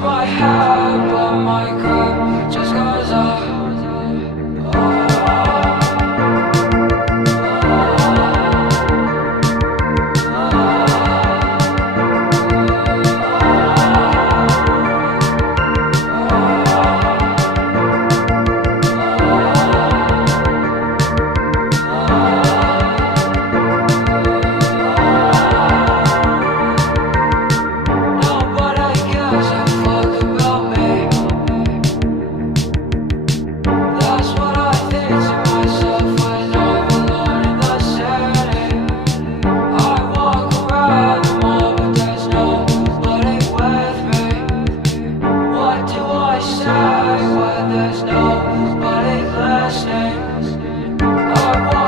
my head, but my cup just goes up. There's nobody listening. I want